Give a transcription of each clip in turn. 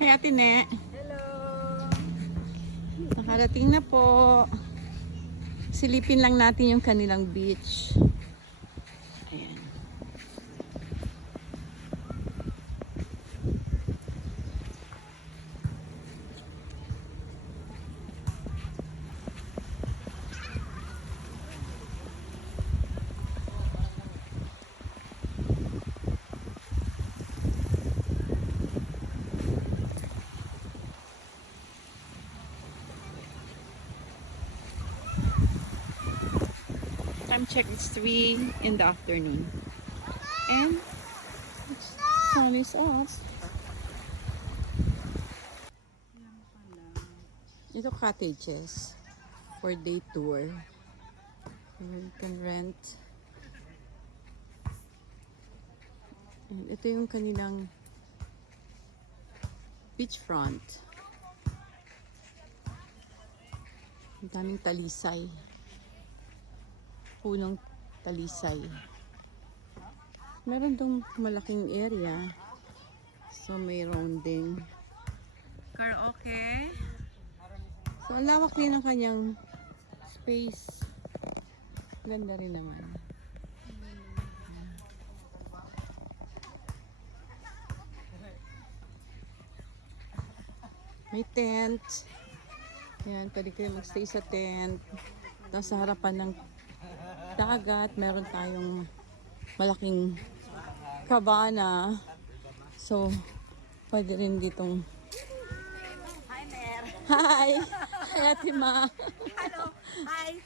Hey, Ate Ne. Hello! Nakarating na po. Silipin lang natin yung kanilang beach. Ayan. Time check, it's 3 in the afternoon. And sun is out. Ito cottages for day tour. You can rent. And ito yung kanilang beachfront. Ang daming talisay. Punong talisay. Meron dong malaking area. So may rounding. Karaoke. So ang lawak din ng kanyang space. Ganda rin naman. May tent. Ayan, pwede kayo magstay sa tent. Tapos sa harapan ng dagat, meron tayong malaking cabana. So, pwede rin ditong... Hi, Mer! Hi! Hi, Ate Ma! Hello! Hi!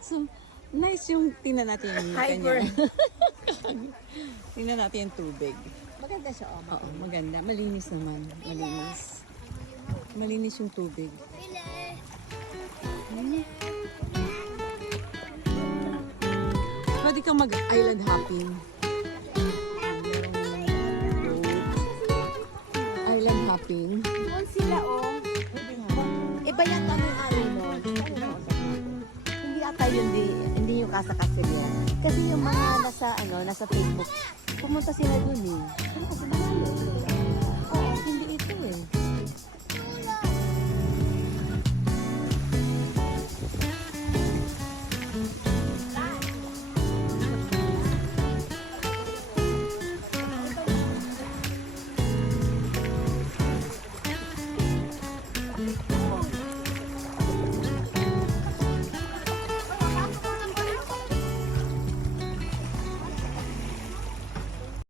So, nice yung tingnan natin yung Hi, kanya. Tingnan natin yung tubig. Maganda siya, oh. Oo, maganda. Malinis naman. Malinis. Malinis yung tubig. Pwede kang mag-island hopping. Island hopping. Doon sila, oh. Iba yata ng ano mo. Hindi ata yun, hindi yung kasakasil yan. Kasi yung mga nasa Facebook, pumunta sila dun eh. Ano kasi marami?